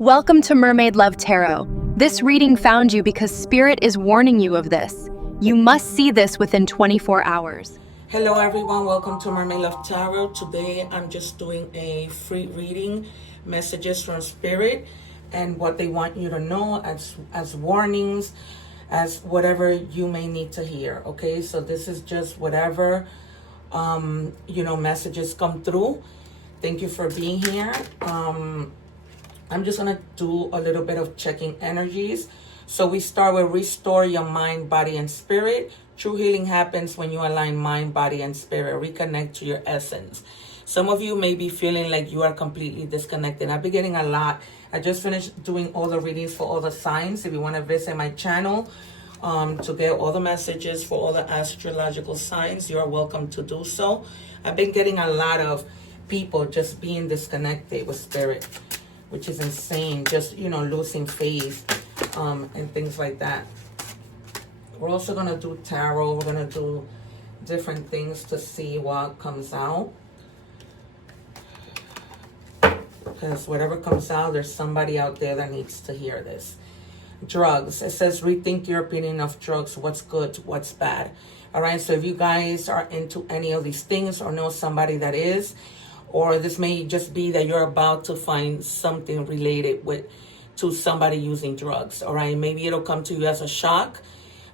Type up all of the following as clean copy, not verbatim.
Welcome to Mermaid Love Tarot. This reading found you because Spirit is warning you of this. You must see this within 24 hours. Hello everyone, welcome to Mermaid Love Tarot. Today I'm just doing a free reading, messages from Spirit and what they want you to know as warnings, as whatever you may need to hear. Okay, so this is just whatever messages come through. Thank you for being here. I'm just going to do a little bit of checking energies. So we start with restore your mind, body, and spirit. True healing happens when you align mind, body, and spirit. Reconnect to your essence. Some of you may be feeling like you are completely disconnected. I've been getting a lot. I just finished doing all the readings for all the signs. If you want to visit my channel to get all the messages for all the astrological signs, you are welcome to do so. I've been getting a lot of people just being disconnected with spirit, which is insane, just, losing faith and things like that. We're also going to do tarot. We're going to do different things to see what comes out. Because whatever comes out, there's somebody out there that needs to hear this. Drugs. It says rethink your opinion of drugs. What's good, what's bad. All right, so if you guys are into any of these things or know somebody that is, or this may just be that you're about to find something related to somebody using drugs. All right, maybe it'll come to you as a shock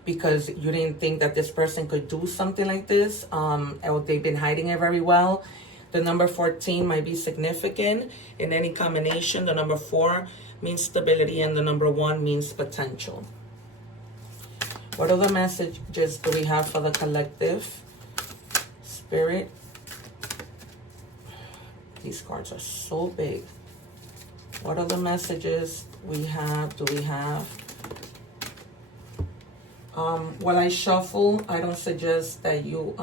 because you didn't think that this person could do something like this, or they've been hiding it very well. The number 14 might be significant in any combination. The number 4 means stability, and the number 1 means potential. What other messages do we have for the collective? Spirit. These cards are so big. What other messages do we have? While I shuffle, I don't suggest that you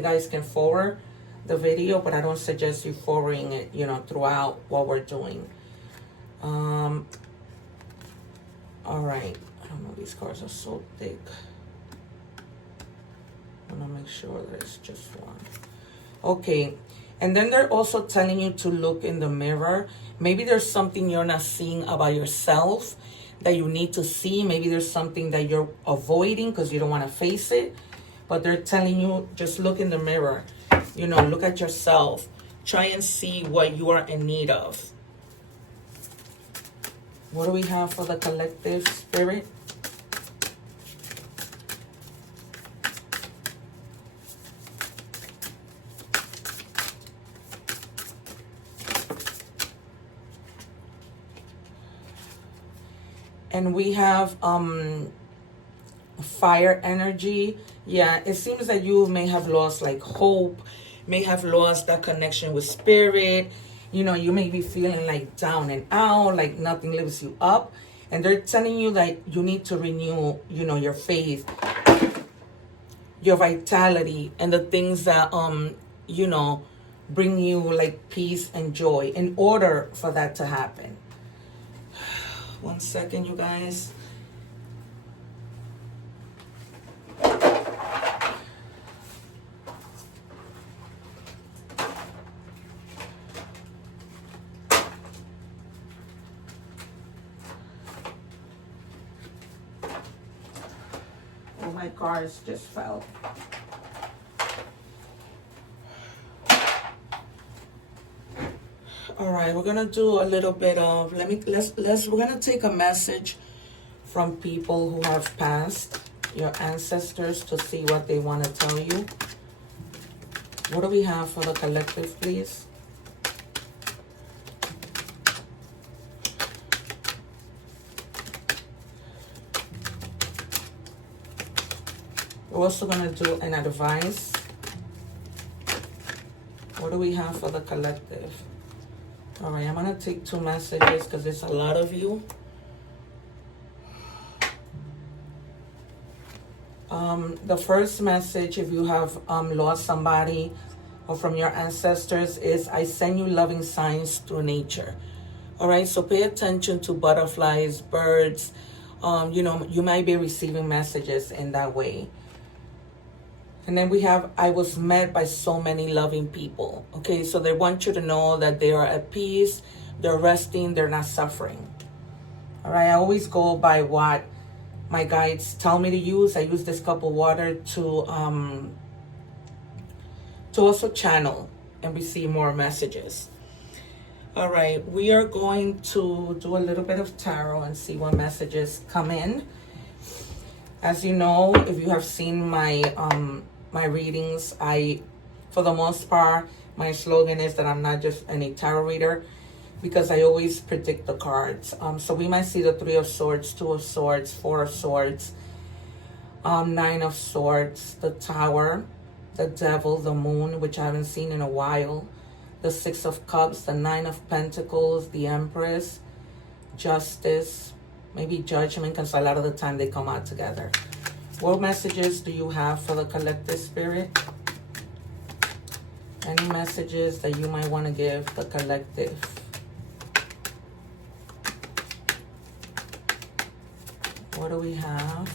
guys can forward the video, but I don't suggest you forwarding it, throughout what we're doing. All right. I don't know, these cards are so thick. I want to make sure that it's just one. Okay. And then they're also telling you to look in the mirror. Maybe there's something you're not seeing about yourself that you need to see. Maybe there's something that you're avoiding because you don't want to face it. But they're telling you, just look in the mirror. Look at yourself. Try and see what you are in need of. What do we have for the collective, Spirit? And we have fire energy. Yeah, it seems that you may have lost like hope, may have lost that connection with spirit. You may be feeling like down and out, like nothing lifts you up. And they're telling you that you need to renew, your faith, your vitality, and the things that, bring you like peace and joy in order for that to happen. 1 second, you guys. Oh, my cards just fell. All right, we're gonna do a little bit of we're gonna take a message from people who have passed, your ancestors, to see what they want to tell you. What do we have for the collective, please? We're also gonna do an advice. What do we have for the collective? All right, I'm going to take 2 messages because there's a lot of you. The first message, if you have lost somebody or from your ancestors, is I send you loving signs through nature. All right, so pay attention to butterflies, birds. You might be receiving messages in that way. And then we have, I was met by so many loving people. Okay, so they want you to know that they are at peace They're resting, they're not suffering. All right, I always go by what my guides tell me to use. I use this cup of water to also channel and receive more messages. All right, we are going to do a little bit of tarot and see what messages come in. As you know, if you have seen my my readings, for the most part, my slogan is that I'm not just any tarot reader, because I always predict the cards. So we might see the Three of Swords, Two of Swords, Four of Swords, Nine of Swords, the Tower, the Devil, the Moon, which I haven't seen in a while, the Six of Cups, the Nine of Pentacles, the Empress, Justice, maybe Judgment, because a lot of the time they come out together. What messages do you have for the collective spirit? Any messages that you might want to give the collective? What do we have?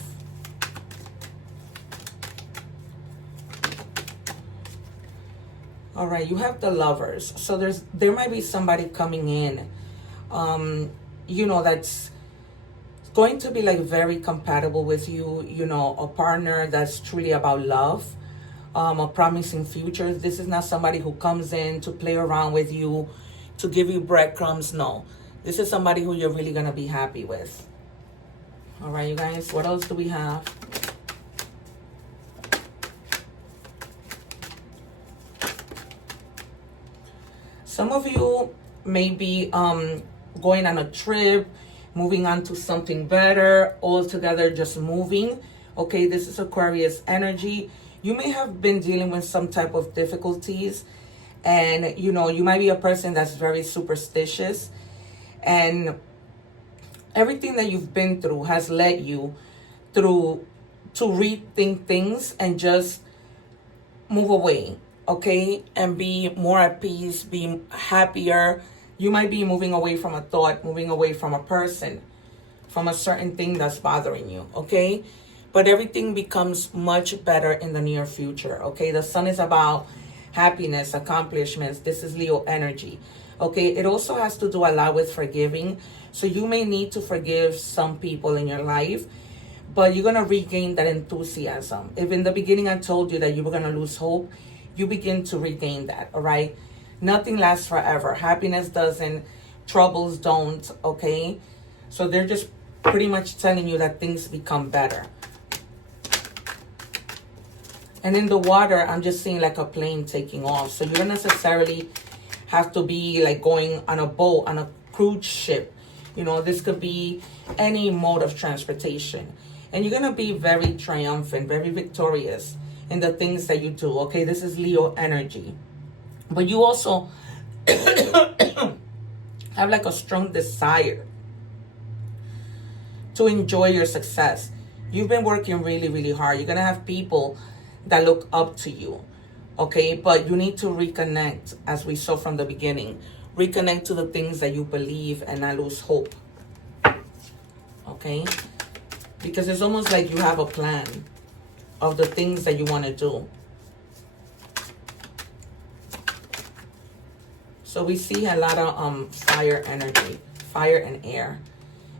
All right, you have the Lovers. So there might be somebody coming in, you know, that's going to be like very compatible with you, you know, a partner that's truly about love, a promising future. This is not somebody who comes in to play around with you, to give you breadcrumbs. No, this is somebody who you're really going to be happy with. All right, you guys, what else do we have? Some of you may be going on a trip, moving on to something better, altogether just moving. Okay, this is Aquarius energy. You may have been dealing with some type of difficulties, and you know, you might be a person that's very superstitious, and everything that you've been through has led you to rethink things and just move away, okay, and be more at peace, be happier. You might be moving away from a thought, moving away from a person, from a certain thing that's bothering you, okay? But everything becomes much better in the near future, okay? The Sun is about happiness, accomplishments. This is Leo energy, okay? It also has to do a lot with forgiving. So you may need to forgive some people in your life, but you're going to regain that enthusiasm. If in the beginning I told you that you were going to lose hope, you begin to regain that, all right? Nothing lasts forever. Happiness doesn't, troubles don't, okay? So they're just pretty much telling you that things become better. And in the water, I'm just seeing like a plane taking off. So you don't necessarily have to be like going on a boat, on a cruise ship. You know, this could be any mode of transportation. And you're going to be very triumphant, very victorious in the things that you do, okay? This is Leo energy. But you also have like a strong desire to enjoy your success. You've been working really, really hard. You're going to have people that look up to you, okay? But you need to reconnect, as we saw from the beginning. Reconnect to the things that you believe and not lose hope, okay? Because it's almost like you have a plan of the things that you want to do. So we see a lot of fire energy, fire and air.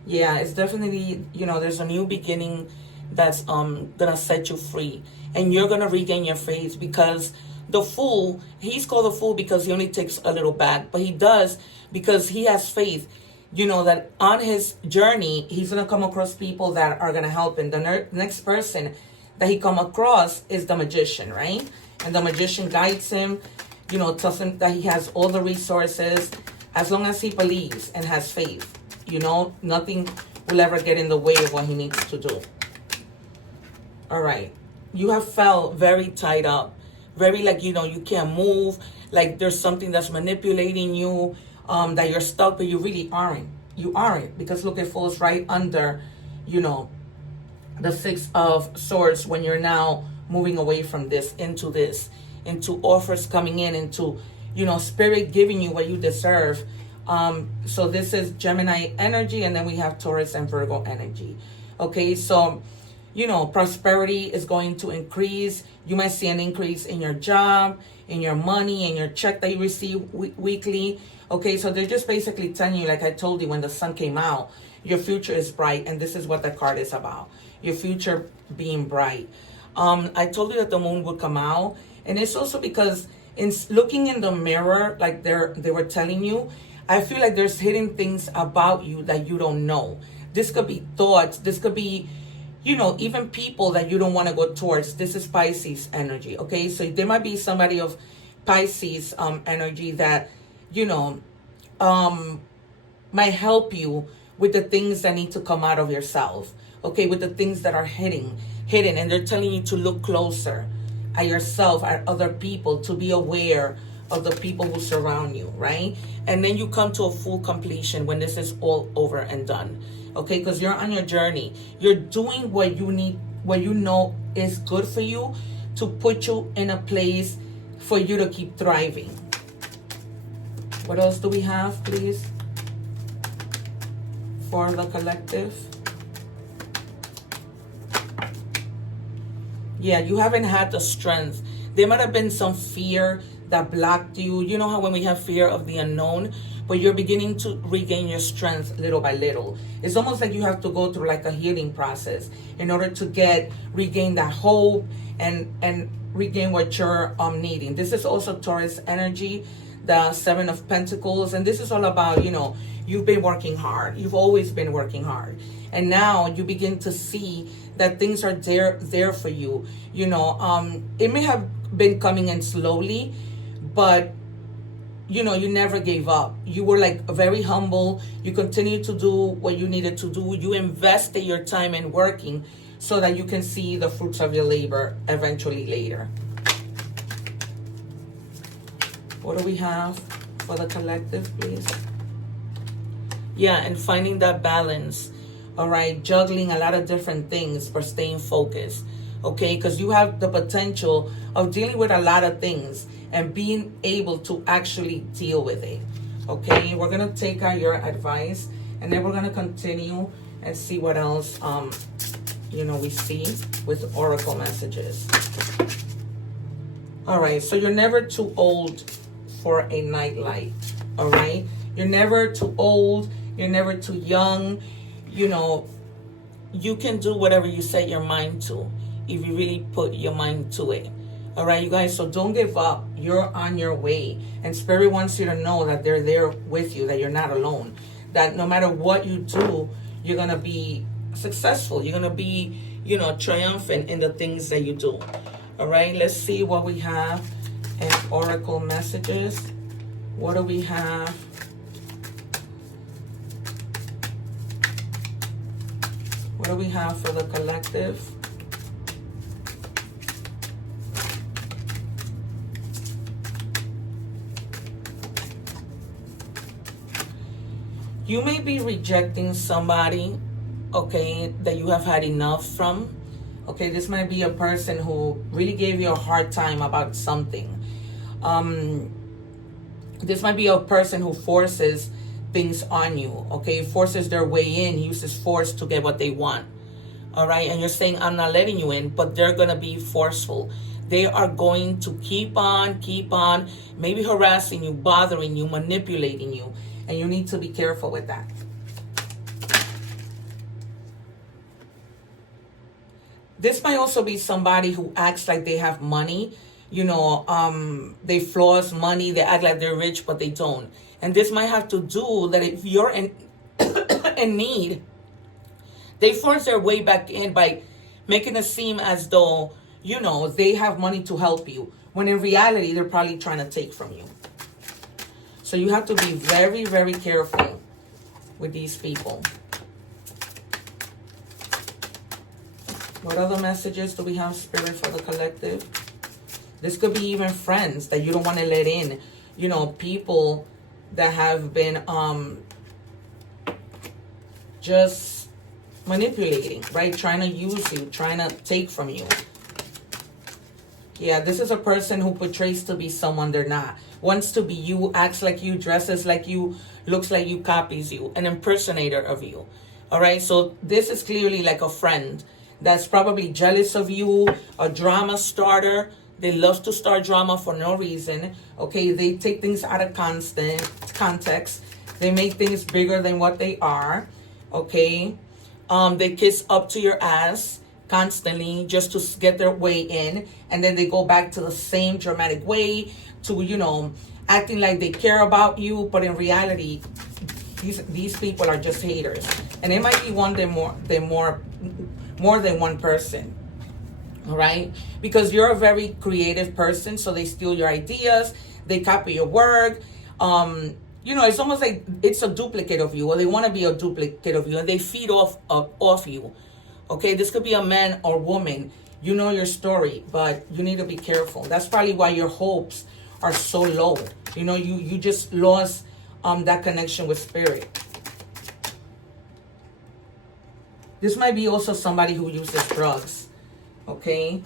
Yeah, it's definitely, you know, there's a new beginning that's gonna set you free, and you're gonna regain your faith, because the Fool, he's called the Fool because he only takes a little back, but he does because he has faith, you know, that on his journey he's gonna come across people that are gonna help him. The next person that he come across is the Magician, right? And the Magician guides him, you know, tells him that he has all the resources, as long as he believes and has faith. You know, nothing will ever get in the way of what he needs to do. All right. You have felt very tied up, very like, you know, you can't move, like there's something that's manipulating you, that you're stuck, but you really aren't. You aren't, because look, it falls right under, you know, the Six of Swords, when you're now moving away from this, into offers coming in, into, you know, spirit giving you what you deserve. So this is Gemini energy, and then we have Taurus and Virgo energy. Okay, so, you know, prosperity is going to increase. You might see an increase in your job, in your money, in your check that you receive weekly. Okay, so they're just basically telling you, like I told you when the sun came out, your future is bright, and this is what the card is about. Your future being bright. I told you that the moon would come out, and it's also because in looking in the mirror, like they were telling you, I feel like there's hidden things about you that you don't know. This could be thoughts. This could be, you know, even people that you don't want to go towards. This is Pisces energy, okay? So there might be somebody of Pisces energy that, you know, might help you with the things that need to come out of yourself, okay? With the things that are hidden, and they're telling you to look closer at yourself, at other people, to be aware of the people who surround you, right? And then you come to a full completion when this is all over and done, okay? Because you're on your journey. You're doing what you need, what you know is good for you, to put you in a place for you to keep thriving. What else do we have, please, for the collective? Yeah, you haven't had the strength. There might have been some fear that blocked you. You know how when we have fear of the unknown, but you're beginning to regain your strength little by little. It's almost like you have to go through like a healing process in order to regain that hope and regain what you're needing. This is also Taurus energy, the Seven of Pentacles, and this is all about, you know, you've been working hard. You've always been working hard, and now you begin to see that things are there for you. You know, it may have been coming in slowly, but you know, you never gave up. You were like very humble. You continued to do what you needed to do. You invested your time in working so that you can see the fruits of your labor eventually later. What do we have for the collective, please? Yeah, and finding that balance. All right, juggling a lot of different things, but staying focused. Okay, because you have the potential of dealing with a lot of things and being able to actually deal with it. Okay, we're gonna take out your advice, and then we're gonna continue and see what else you know, we see with oracle messages. All right, so you're never too old for a nightlight. All right, you're never too old, you're never too young. You know, you can do whatever you set your mind to if you really put your mind to it. All right, you guys, so don't give up. You're on your way. And Spirit wants you to know that they're there with you, that you're not alone. That no matter what you do, you're going to be successful. You're going to be, you know, triumphant in the things that you do. All right, let's see what we have in oracle messages. What do we have? What do we have for the collective? You may be rejecting somebody, okay, that you have had enough from. Okay, this might be a person who really gave you a hard time about something. This might be a person who forces things on you, okay, forces their way in, uses force to get what they want. All right, and you're saying, I'm not letting you in, but they're going to be forceful. They are going to keep on, maybe harassing you, bothering you, manipulating you. And you need to be careful with that. This might also be somebody who acts like they have money. You know, they floss money. They act like they're rich, but they don't. And this might have to do that if you're in, in need, they force their way back in by making it seem as though, you know, they have money to help you, when in reality, they're probably trying to take from you. So you have to be very, very careful with these people. What other messages do we have, Spirit, for the collective? This could be even friends that you don't want to let in. You know, people that have been just manipulating, right? Trying to use you, trying to take from you. Yeah, this is a person who portrays to be someone they're not. Wants to be you, acts like you, dresses like you, looks like you, copies you, an impersonator of you. All right, so this is clearly like a friend that's probably jealous of you, a drama starter, They love to start drama for no reason. Okay, they take things out of context. They make things bigger than what they are. Okay, they kiss up to your ass constantly just to get their way in, and then they go back to the same dramatic way to, you know, acting like they care about you, but in reality, these people are just haters, and it might be more than one person. All right, because you're a very creative person, so they steal your ideas, they copy your work. You know, it's almost like it's a duplicate of you, or they want to be a duplicate of you, and they feed off you. Okay, this could be a man or woman. You know your story, but you need to be careful. That's probably why your hopes are so low. You know, you just lost that connection with spirit. This might be also somebody who uses drugs. Okay,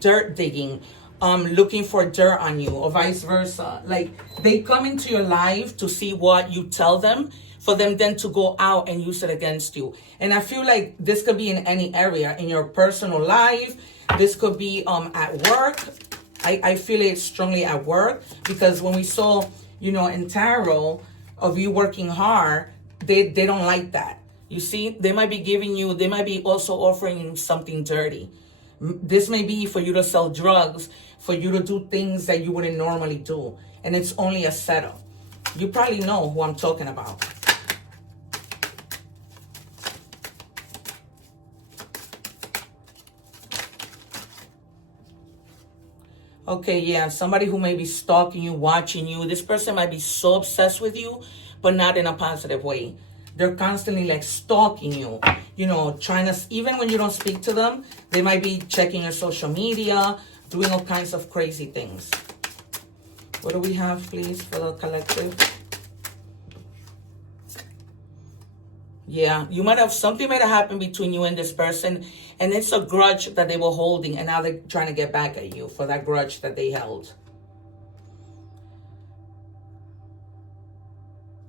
dirt digging, looking for dirt on you, or vice versa. Like, they come into your life to see what you tell them, for them then to go out and use it against you. And I feel like this could be in any area, in your personal life. This could be at work. I feel it strongly at work, because when we saw, you know, in tarot of you working hard, they don't like that. You see, they might be also offering you something dirty. This may be for you to sell drugs, for you to do things that you wouldn't normally do. And it's only a setup. You probably know who I'm talking about. Okay, yeah, somebody who may be stalking you, watching you. This person might be so obsessed with you, but not in a positive way. They're constantly like stalking you, you know, trying to, even when you don't speak to them, they might be checking your social media, doing all kinds of crazy things. What do we have, please, for the collective? Yeah, something might have happened between you and this person, and it's a grudge that they were holding, and now they're trying to get back at you for that grudge that they held.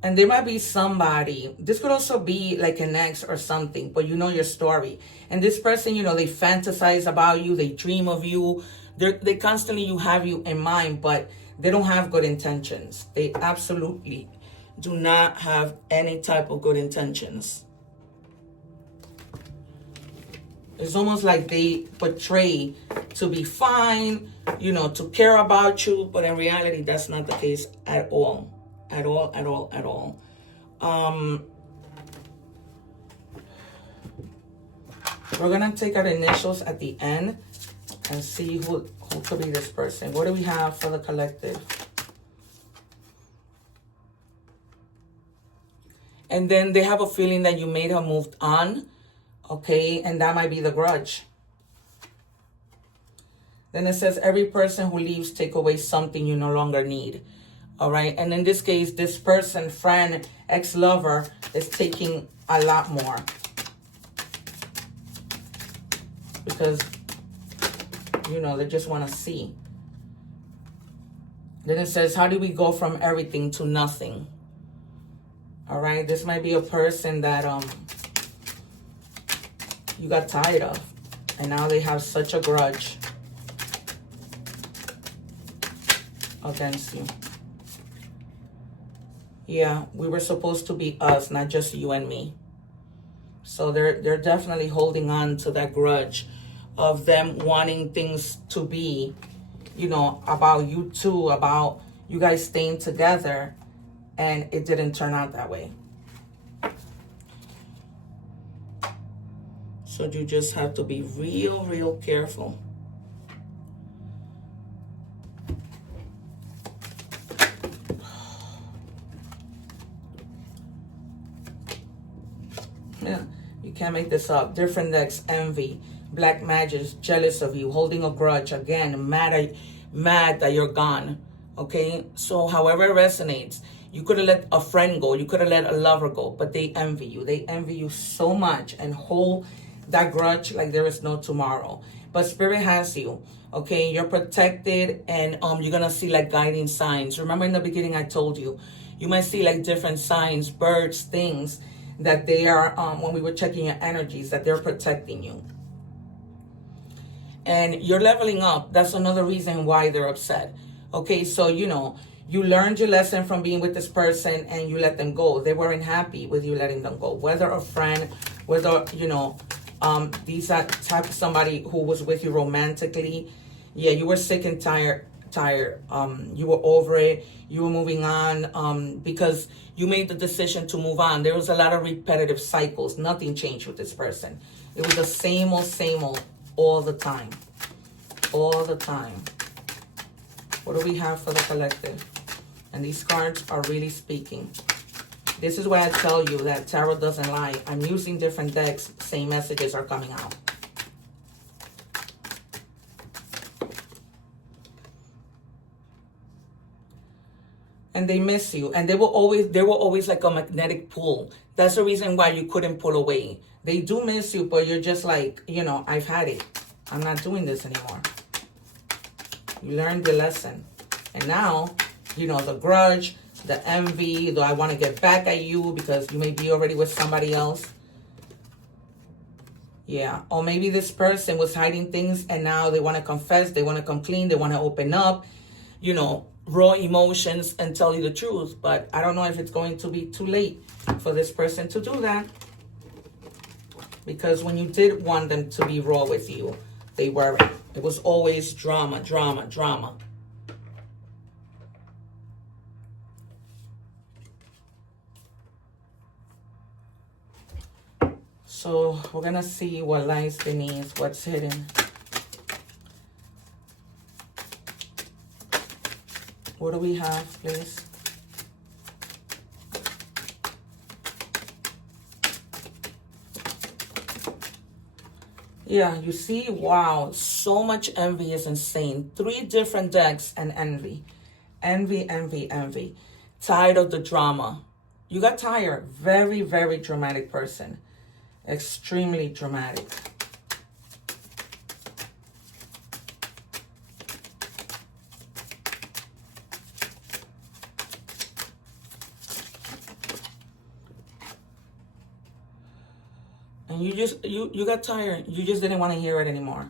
And there might be somebody, this could also be like an ex or something, but you know your story. And this person, you know, they fantasize about you, they dream of you, they constantly have you in mind, but they don't have good intentions. They absolutely do not have any type of good intentions. It's almost like they portray to be fine, you know, to care about you, but in reality, that's not the case at all. At all. We're gonna take our initials at the end and see who could be this person. What do we have for the collective? And then they have a feeling that you made her moved on, okay? And that might be the grudge. Then it says, every person who leaves take away something you no longer need. All right, and in this case, this person, friend, ex-lover, is taking a lot more. Because, you know, they just want to see. Then it says, how do we go from everything to nothing? All right, this might be a person that you got tired of, and now they have such a grudge against you. Yeah, we were supposed to be us, not just you and me. So they're definitely holding on to that grudge of them wanting things to be, you know, about you two, about you guys staying together, and it didn't turn out that way. So you just have to be real careful. Yeah, you can't make this up. Different decks, envy, black magic, jealous of you, holding a grudge, again, mad that you're gone. Okay, so however it resonates, you could have let a friend go, you could have let a lover go, but they envy you. They envy you so much and hold that grudge like there is no tomorrow. But spirit has you, okay? You're protected, and you're gonna see like guiding signs. Remember in the beginning I told you, you might see like different signs, birds, things, that they are, when we were checking your energies, that they're protecting you. and you're leveling up. That's another reason why they're upset. Okay, so you learned your lesson from being with this person and you let them go. They weren't happy with you letting them go. Whether a friend, whether, these are type of somebody who was with you romantically. Yeah, you were sick and tired. You were over it. You were moving on because you made the decision to move on. There was a lot of repetitive cycles. Nothing changed with this person. It was the same old all the time. All the time. What do we have for the collective? And these cards are really speaking. This is why I tell you that tarot doesn't lie. I'm using different decks. Same messages are coming out. And they miss you. And they were always like a magnetic pull. That's the reason why you couldn't pull away. They do miss you, but you're just like, I've had it. I'm not doing this anymore. You learned the lesson. And now, the grudge, the envy, though I want to get back at you because you may be already with somebody else. Yeah. Or maybe this person was hiding things and now they want to confess, they want to come clean, they want to open up, raw emotions and tell you the truth. But I don't know if it's going to be too late for this person to do that. Because when you did want them to be raw with you, they weren't. It was always drama, drama, drama. So we're going to see what lies beneath, what's hidden. What do we have, please? Yeah, you see, wow, so much envy is insane. 3 different decks and envy. Envy, envy, envy. Tired of the drama. You got tired. Very, very dramatic person. Extremely dramatic. And you got tired. You just didn't want to hear it anymore.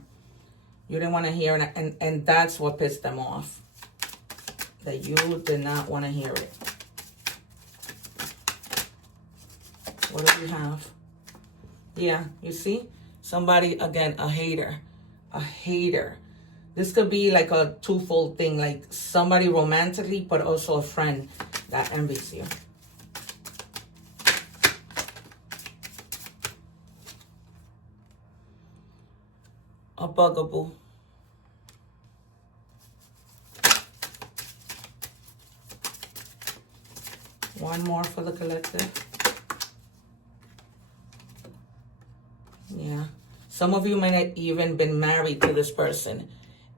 You didn't want to hear it, and that's what pissed them off. That you did not want to hear it. What do we have? Yeah, you see? Somebody, again, a hater. A hater. This could be like a twofold thing, like somebody romantically, but also a friend that envies you. A bugaboo. One more for the collective. Yeah. Some of you might have even been married to this person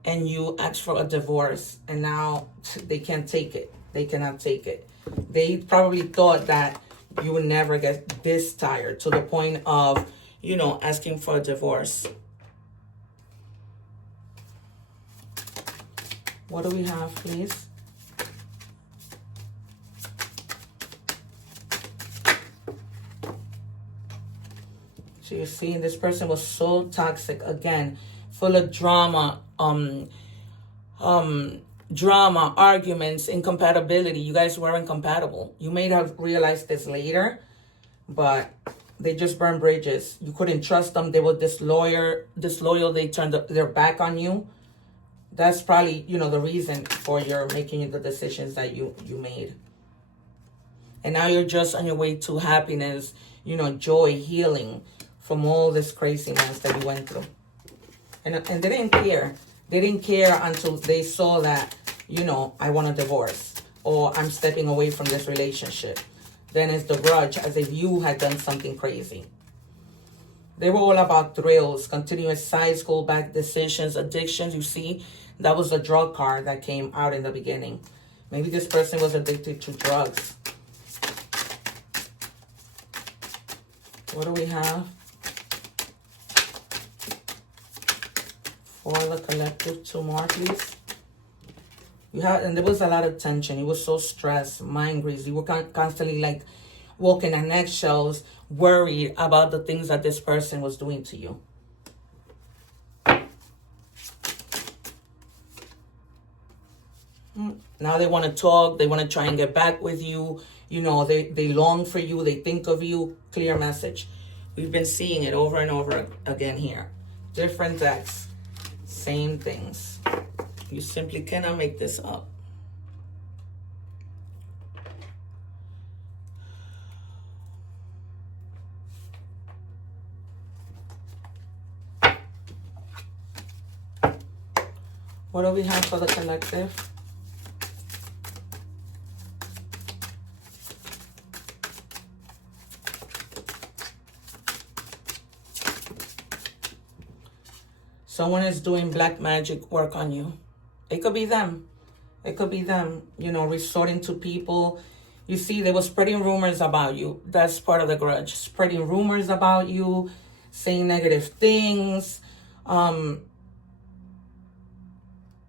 and you asked for a divorce and now they can't take it. They cannot take it. They probably thought that you would never get this tired to the point of, asking for a divorce. What do we have, please? So you're seeing this person was so toxic, again, full of drama, drama, arguments, incompatibility. You guys weren't compatible. You may have realized this later, but they just burned bridges. You couldn't trust them. They were disloyal. They turned their back on you. That's probably, the reason for your making the decisions that you made. And now you're just on your way to happiness, joy, healing from all this craziness that you went through. And they didn't care. They didn't care until they saw that, I want a divorce or I'm stepping away from this relationship. Then it's the grudge, as if you had done something crazy. They were all about thrills, continuous sides, go back decisions, addictions. You see, that was the drug card that came out in the beginning. Maybe this person was addicted to drugs. What do we have for the collective? 2 more, please. And there was a lot of tension. You were so stressed, mind greased. You were constantly like walking on eggshells, worried about the things that this person was doing to you. Now they want to talk. They want to try and get back with you. You know, they long for you. They think of you. Clear message. We've been seeing it over and over again here. Different decks. Same things. You simply cannot make this up. What do we have for the collective? Someone is doing black magic work on you. It could be them. It could be them, you know, resorting to people. You see, they were spreading rumors about you. That's part of the grudge. Spreading rumors about you, saying negative things,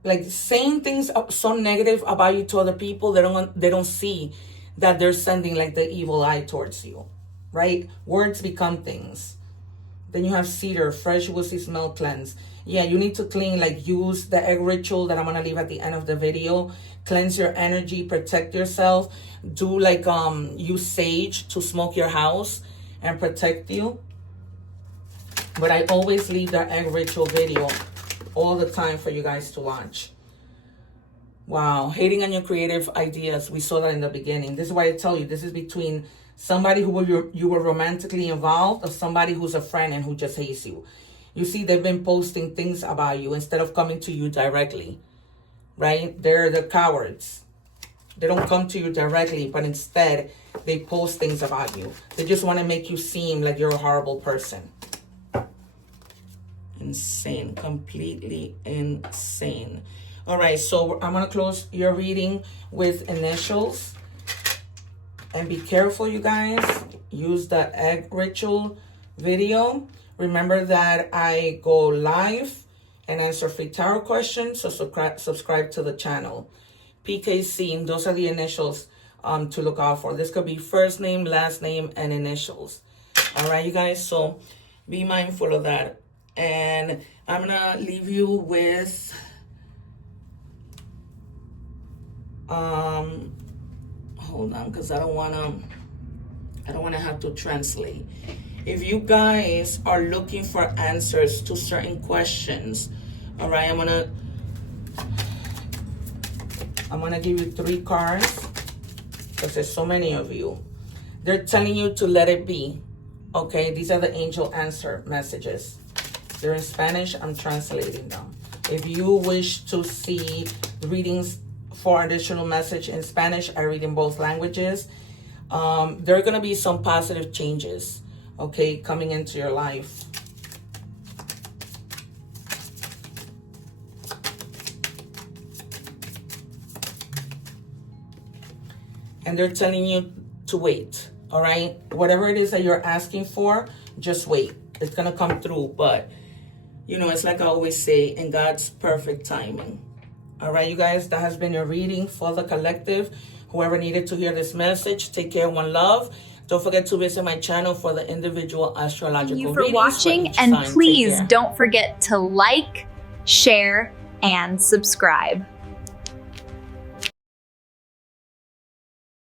like saying things so negative about you to other people. They don't see that they're sending like the evil eye towards you, right? Words become things. Then you have cedar, fresh woodsy smell cleanse. Yeah, you need to clean, like use the egg ritual that I'm going to leave at the end of the video. Cleanse your energy, protect yourself. Do like, use sage to smoke your house and protect you. But I always leave the egg ritual video all the time for you guys to watch. Wow, hating on your creative ideas. We saw that in the beginning. This is why I tell you, this is between somebody who you were romantically involved or somebody who's a friend and who just hates you. You see, they've been posting things about you instead of coming to you directly, right? They're the cowards. They don't come to you directly, but instead they post things about you. They just want to make you seem like you're a horrible person. Insane, completely insane. All right, so I'm going to close your reading with initials. And be careful, you guys. Use the egg ritual video. Remember that I go live and answer free tarot questions. So subscribe to the channel. PKC, those are the initials to look out for. This could be first name, last name, and initials. All right, you guys. So be mindful of that. And I'm going to leave you with... hold on, because I don't want to have to translate. If you guys are looking for answers to certain questions, all right, I'm gonna give you 3 cards because there's so many of you. They're telling you to let it be. Okay, these are the angel answer messages. They're in Spanish. I'm translating them. If you wish to see readings for additional message in Spanish, I read in both languages. There are going to be some positive changes, okay, coming into your life. And they're telling you to wait, all right? Whatever it is that you're asking for, just wait. It's going to come through, but, you know, it's like I always say, in God's perfect timing. All right, you guys, that has been your reading for the collective. Whoever needed to hear this message, take care, one love. Don't forget to visit my channel for the individual astrological readings. Thank you for watching, and please don't forget to like, share, and subscribe.